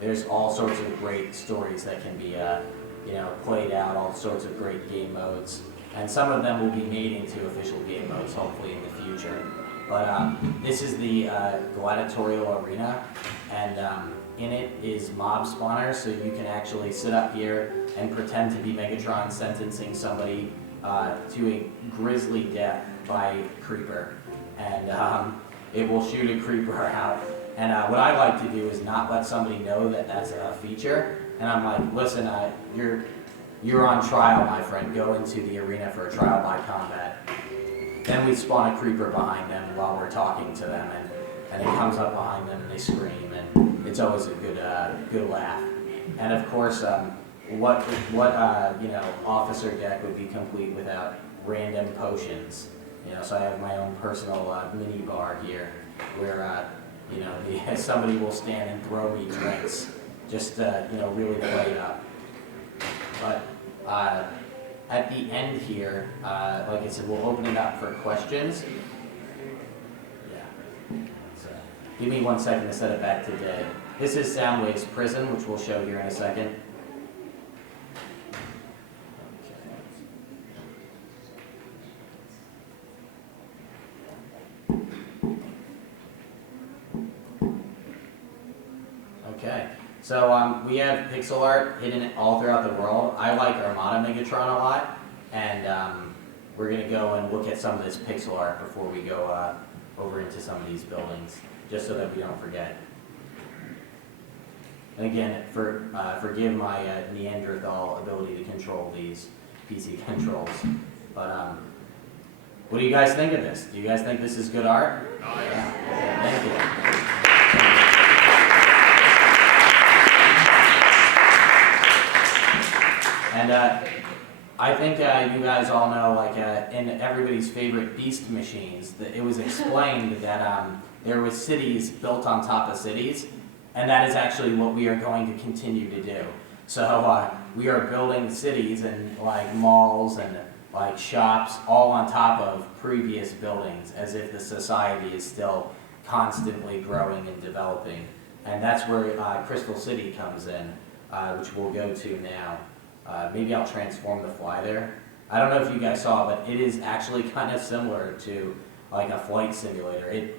There's all sorts of great stories that can be played out, all sorts of great game modes. And some of them will be made into official game modes, hopefully in the future. But this is the gladiatorial arena, and in it is mob spawners, so you can actually sit up here and pretend to be Megatron sentencing somebody to a grisly death by creeper. And it will shoot a creeper out. And what I like to do is not let somebody know that that's a feature. And I'm like, listen, you're on trial, my friend. Go into the arena for a trial by combat. Then we spawn a creeper behind them while we're talking to them, and it comes up behind them and they scream, and it's always a good laugh. And of course, what officer deck would be complete without random potions? So I have my own personal mini bar here, where somebody will stand and throw me drinks, just really play it up. But at the end here, like I said, we'll open it up for questions. Yeah. So, give me 1 second to set it back to day. This is Soundwave's prison, which we'll show here in a second. Okay. So we have pixel art hidden all throughout the world. I like Armada Megatron a lot, and we're going to go and look at some of this pixel art before we go over into some of these buildings, just so that we don't forget. And again, forgive my Neanderthal ability to control these PC controls. But what do you guys think of this? Do you guys think this is good art? Oh, yeah. Thank you. And I think you guys all know, like in everybody's favorite Beast machines, that it was explained that there was cities built on top of cities, and that is actually what we are going to continue to do. So we are building cities and like malls and like shops all on top of previous buildings, as if the society is still constantly growing and developing. And that's where Crystal City comes in, which we'll go to now. Maybe I'll transform the fly there. I don't know if you guys saw, but it is actually kind of similar to like a flight simulator.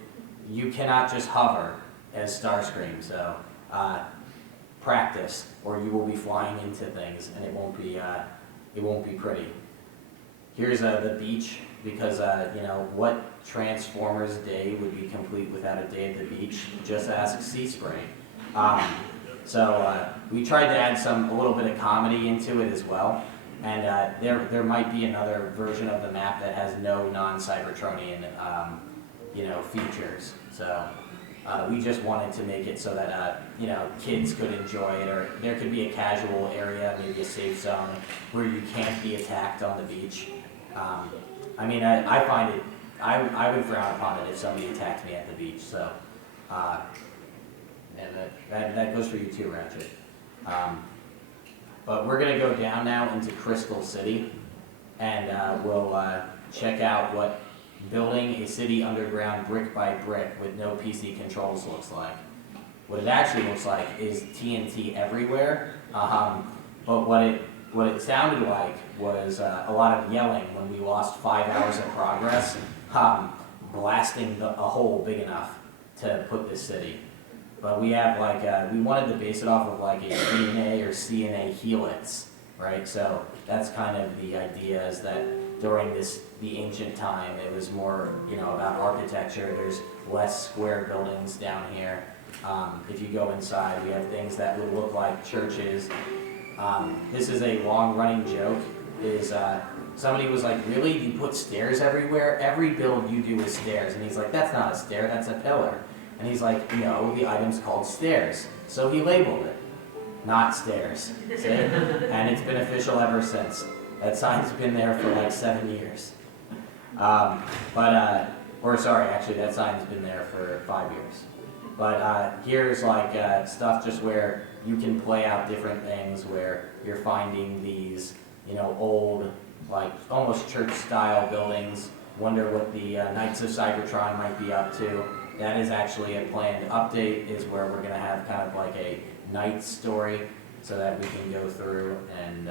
You cannot just hover as Starscream, so practice, or you will be flying into things, and it won't be pretty. Here's the beach, because what Transformers Day would be complete without a day at the beach? Just ask Seaspray. So we tried to add a little bit of comedy into it as well, and there might be another version of the map that has no non-Cybertronian features. So we just wanted to make it so that kids could enjoy it, or there could be a casual area, maybe a safe zone where you can't be attacked on the beach. I find it, I would frown upon it if somebody attacked me at the beach. So. And that goes for you too, Ratchet. But we're going to go down now into Crystal City, and we'll check out what building a city underground brick by brick with no PC controls looks like. What it actually looks like is TNT everywhere, but what it sounded like was a lot of yelling when we lost 5 hours of progress, blasting a hole big enough to put this city. But we have we wanted to base it off of like a DNA or CNA helix, right? So that's kind of the idea, is that during the ancient time, it was more, about architecture. There's less square buildings down here. If you go inside, we have things that would look like churches. This is a long-running joke, is somebody was like, really? You put stairs everywhere? Every build you do is stairs. And he's like, that's not a stair, that's a pillar. And he's like, no, the item's called stairs. So he labeled it, not stairs. See? And it's been official ever since. That sign's been there for like 7 years. Actually that sign's been there for 5 years. But here's like stuff just where you can play out different things, where you're finding these, old, like almost church-style buildings. Wonder what the Knights of Cybertron might be up to. that is actually a planned update, is where we're going to have kind of like a night story so that we can go through and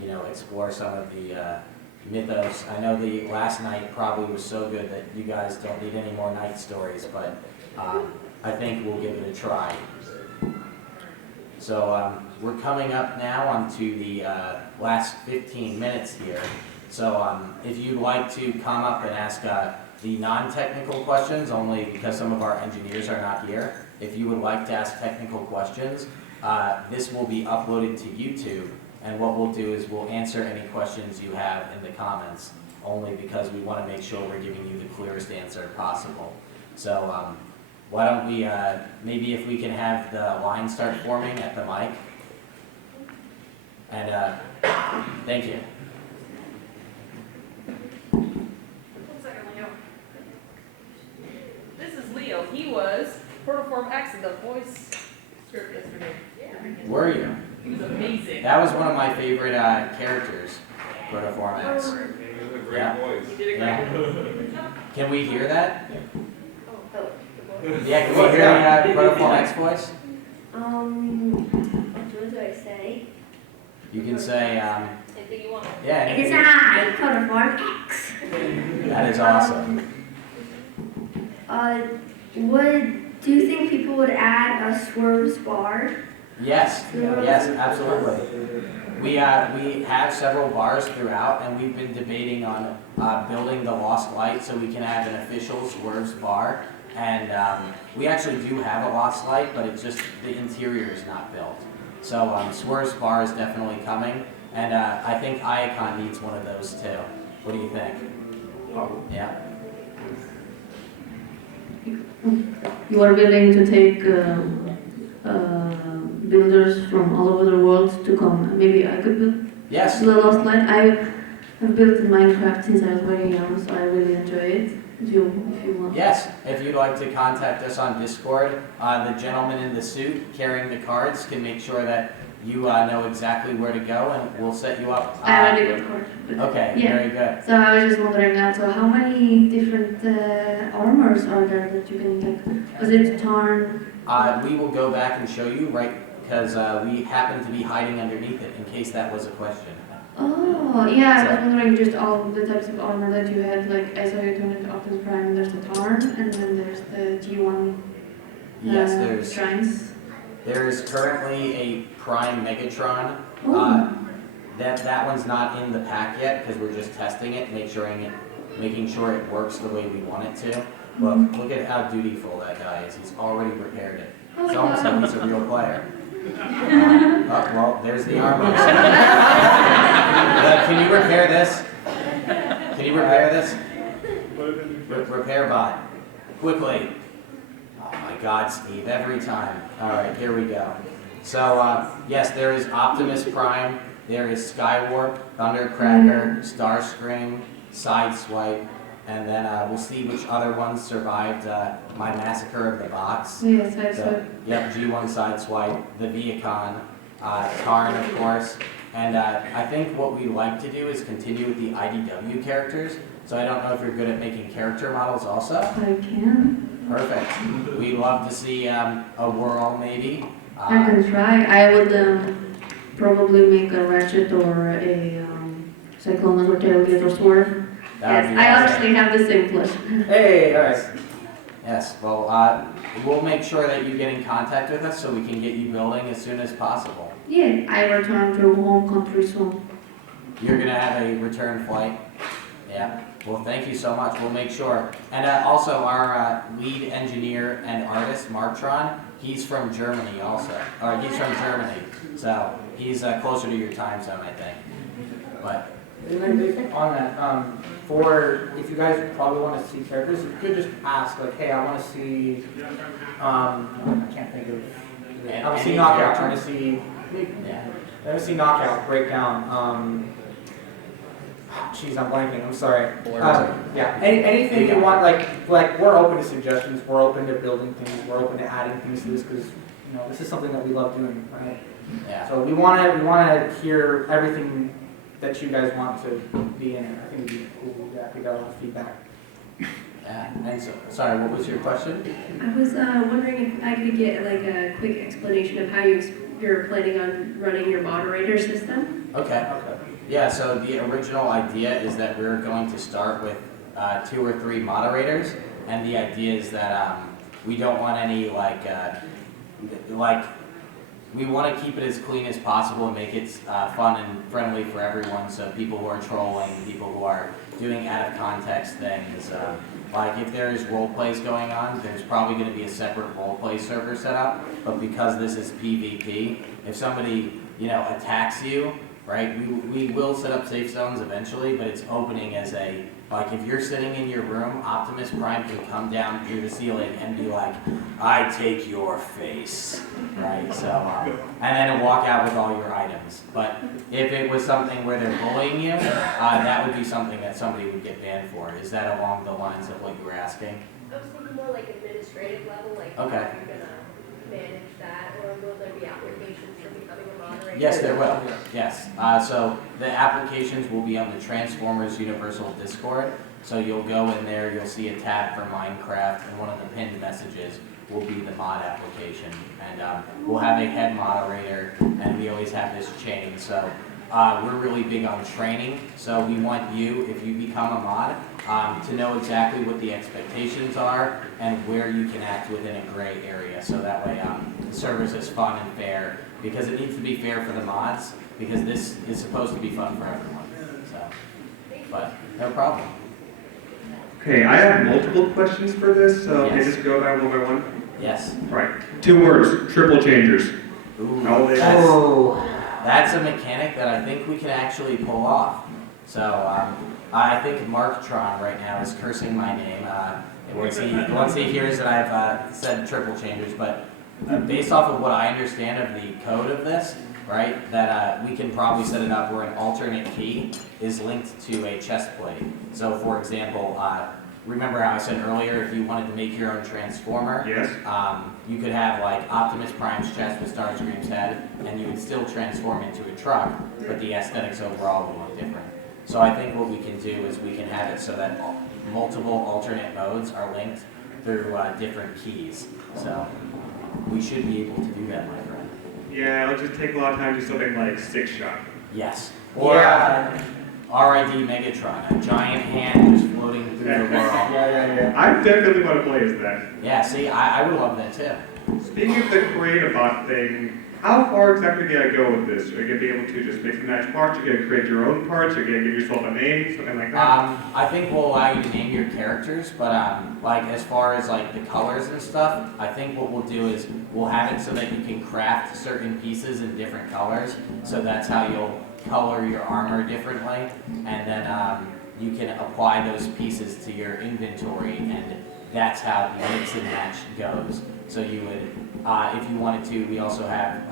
you know, explore some of the mythos. I know the last night probably was so good that you guys don't need any more night stories, but I think we'll give it a try. So we're coming up now onto the last 15 minutes here. So if you'd like to come up and ask the non-technical questions, only because some of our engineers are not here, if you would like to ask technical questions, this will be uploaded to YouTube, and what we'll do is we'll answer any questions you have in the comments, only because we want to make sure we're giving you the clearest answer possible. So why don't we, maybe if we can have the line start forming at the mic. And thank you. One second, Leo. This is Leo. He was Protoform X in the voice script yesterday. Were you? He was amazing. That was one of my favorite characters, Protoform X. Yeah. He did a great job. Can we hear that? Oh, Yeah, can we hear the Protoform X voice? what do I say? You can say, Anything you want. yeah. It is I, Protoform X. That is awesome. Do you think people would add a Swerve's bar? Yes, yes, absolutely. We have several bars throughout, and we've been debating on building the Lost Light so we can have an official Swerve's bar. And we actually do have a Lost Light, but it's just the interior is not built. So Swerve's bar is definitely coming, and I think TFcon needs one of those too. What do you think? Yeah. You are willing to take builders from all over the world to come. Maybe I could build Yes. the Lost Light. I have built in Minecraft since I was very young, so I really enjoy it. If you want. Yes, if you'd like to contact us on Discord, the gentleman in the suit carrying the cards can make sure that you know exactly where to go, and we'll set you up. I already got card. Okay, Yeah. very good. So I was just wondering now, so how many different armors are there that you can get? Was it Tarn? We will go back and show you, right, because we happen to be hiding underneath it in case that was a question. Oh, yeah, I was wondering just all the types of armor that you had. Like, I saw you turn into Optimus Prime, there's the Tarn, and then there's the G1 Yes, shrines. there's currently a Prime Megatron. Oh. That one's not in the pack yet because we're just testing it, making sure it works the way we want it to. But look at how dutiful that guy is. He's already repaired it. It's almost like he's a real player. Oh, well, there's the armor. Can you repair this? Can you repair this? Repair bot. Quickly. Oh my God, Steve, every time. All right, here we go. So, yes, there is Optimus Prime, there is Skywarp, Thundercracker, Starscream, Sideswipe, and then we'll see which other ones survived my Massacre of the Box. Yes, I saw. So, yep, G1 Sideswipe, the Viacon, Tarn, of course. And I think what we like to do is continue with the IDW characters. So I don't know if you're good at making character models also. I can. Perfect. We love to see a Whirl maybe. I can try. I would probably make a Ratchet or a Cyclonus or Tailgate or Swerve. That would Yes, be I awesome. actually have the same question. Hey, all right. Yes, well, we'll make sure that you get in contact with us so we can get you building as soon as possible. Yeah, I return to home country soon. You're going to have a return flight? Yeah. Well, thank you so much. We'll make sure. And also, our lead engineer and artist, Marktron, he's from Germany also. Or he's from Germany. So he's closer to your time zone, I think. But And then they think on that, for if you guys probably want to see characters, you could just ask like, hey, I want to see, I can't think of, I want to see Any Knockout, character. I want to see, yeah. I want to see Knockout, Breakdown, jeez, I'm blanking, I'm sorry. Yeah, anything you want, like we're open to suggestions, we're open to building things, we're open to adding things to this because, you know, this is something that we love doing, right? Yeah. So we want to hear everything that you guys want to be in it. I think it'd be cool. Yeah, we got a lot of feedback. Yeah, and so, sorry, what was your question? I was wondering if I could get like a quick explanation of how you're planning on running your moderator system. Okay. Yeah, so the original idea is that we're going to start with 2 or 3 moderators, and the idea is that we don't want any we want to keep it as clean as possible and make it fun and friendly for everyone, so people who are trolling, people who are doing out of context things, like if there's role plays going on, there's probably going to be a separate role play server set up, but because this is PvP, if somebody, attacks you, right, we will set up safe zones eventually, but it's opening as a, like if you're sitting in your room, Optimus Prime can come down through the ceiling and be like, I take your face, right? So, and then walk out with all your items. But if it was something where they're bullying you, that would be something that somebody would get banned for. Is that along the lines of what you were asking? I was thinking more like administrative level, like Okay. how you're gonna manage that, or will there be applications for becoming a moderator? Yes, there will. Yes. So the applications will be on the Transformers Universal Discord. So you'll go in there, you'll see a tab for Minecraft, and one of the pinned messages will be the mod application. And we'll have a head moderator, and we always have this chain. So we're really big on training. So we want you, if you become a mod, to know exactly what the expectations are and where you can act within a gray area. So that way the service is fun and fair, because it needs to be fair for the mods, because this is supposed to be fun for everyone. So, but no problem. Okay, I have multiple questions for this, so can I Yes. just go about one by one? Yes. Right. 2 words, triple changers. Ooh, How they- that's a mechanic that I think we can actually pull off. So I think Marktron right now is cursing my name once he hears that I've said triple changers. But based off of what I understand of the code of this, right, that we can probably set it up where an alternate key is linked to a chest plate. So for example, remember how I said earlier, if you wanted to make your own Transformer, Yes. you could have like Optimus Prime's chest with Starscream's head, and you would still transform into a truck, but the aesthetics overall will look different. So I think what we can do is we can have it so that multiple alternate modes are linked through different keys. So we should be able to do that, my friend. Yeah, it'll just take a lot of time to do something like 6-shot. Yes. Or RID Megatron, a giant hand just floating through the world. Yeah. I definitely want to play as that. Yeah, see, I would love that too. Speaking of the create a bot thing, how far exactly do I go with this? Are you going to be able to just mix and match parts? Are you going to create your own parts? Are you going to give yourself a name? Something like that? I think we'll allow you to name your characters, but like as far as like the colors and stuff, I think what we'll do is we'll have it so that you can craft certain pieces in different colors. So that's how you'll color your armor differently, and then you can apply those pieces to your inventory, and that's how the mix and match goes. So you would, if you wanted to, we also have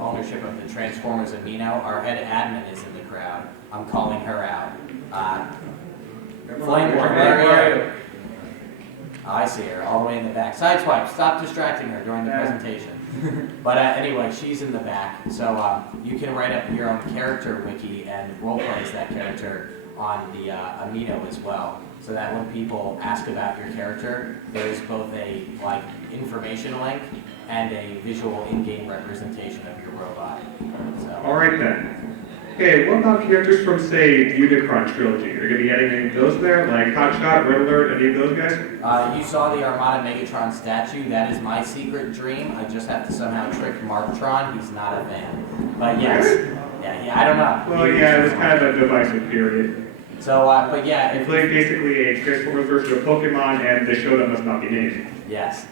ownership of the Transformers Amino. Our head admin is in the crowd. I'm calling her out. Flameborn, Mario. I see her all the way in the back. Sideswipe, stop distracting her during the presentation. But anyway, she's in the back, so you can write up your own character wiki and roleplay as that character on the Amino as well. So that when people ask about your character, there's both a information link and a visual in-game representation of your robot. So. All right then. Okay, what about characters from, say, the Unicron trilogy? Are you going to be adding any of those there? Like Hotshot, Red Alert, any of those guys? You saw the Armada Megatron statue. That is my secret dream. I just have to somehow trick Marktron. He's not a fan. But yes. Yeah, I don't know. Well, yeah, it was kind of a divisive period. So, but yeah. It's like basically a Transformers version of Pokemon, and the show that must not be named. Yes.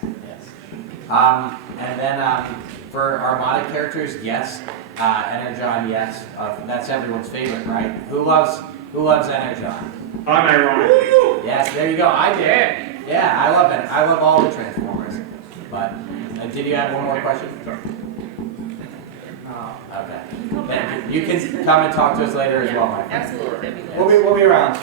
And then for Armada characters, yes. Energon, yes. That's everyone's favorite, right? Who loves Energon? Unironically. Yes, there you go. I did. Yeah, I love it. I love all the Transformers. But did you have one more question? Sorry. Okay. Thank you. You can come and talk to us later as well, my friend. Absolutely, that'd be nice. We'll be around.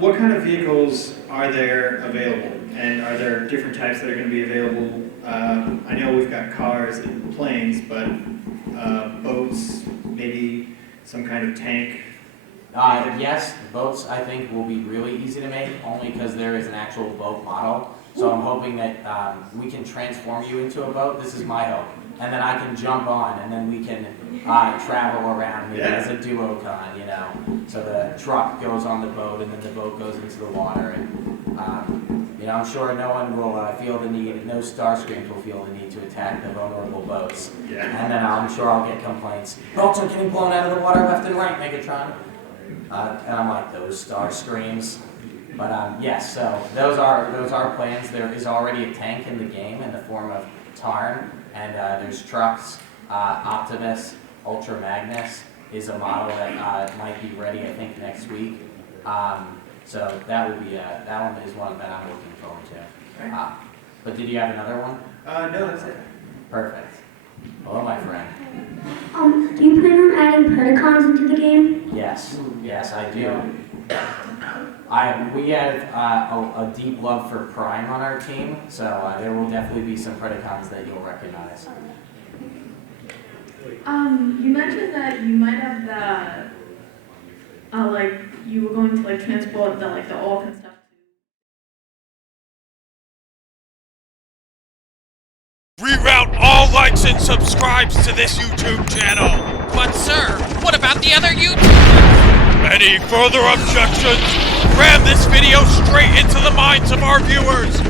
What kind of vehicles are there available? And are there different types that are going to be available? I know we've got cars and planes, but boats, maybe some kind of tank. Yes, boats I think will be really easy to make, only because there is an actual boat model. So I'm hoping that we can transform you into a boat. This is my hope. And then I can jump on, and then we can travel around maybe as a duocon, you know. So the truck goes on the boat, and then the boat goes into the water. And, you know, I'm sure no one will feel the need, no Starscreams will feel the need to attack the vulnerable boats. Yeah. And then I'm sure I'll get complaints. Boats are getting blown out of the water left and right, Megatron. And I'm like, those Starscreams. But yes, so those are plans. There is already a tank in the game in the form of Tarn, and there's trucks. Optimus Ultra Magnus is a model that might be ready, I think, next week. So that would be that one is one that I'm looking forward to. But did you have another one? No, that's it. Perfect. Hello, my friend. Do you plan on adding Predacons into the game? Yes, I do. We have a deep love for Prime on our team, so there will definitely be some Predacons that you'll recognize. You mentioned that you might have the, like, you were going to, like, transport the Orc and stuff. Reroute all likes and subscribes to this YouTube channel. But sir, what about the other YouTube? Any further objections? Ram this video straight into the minds of our viewers.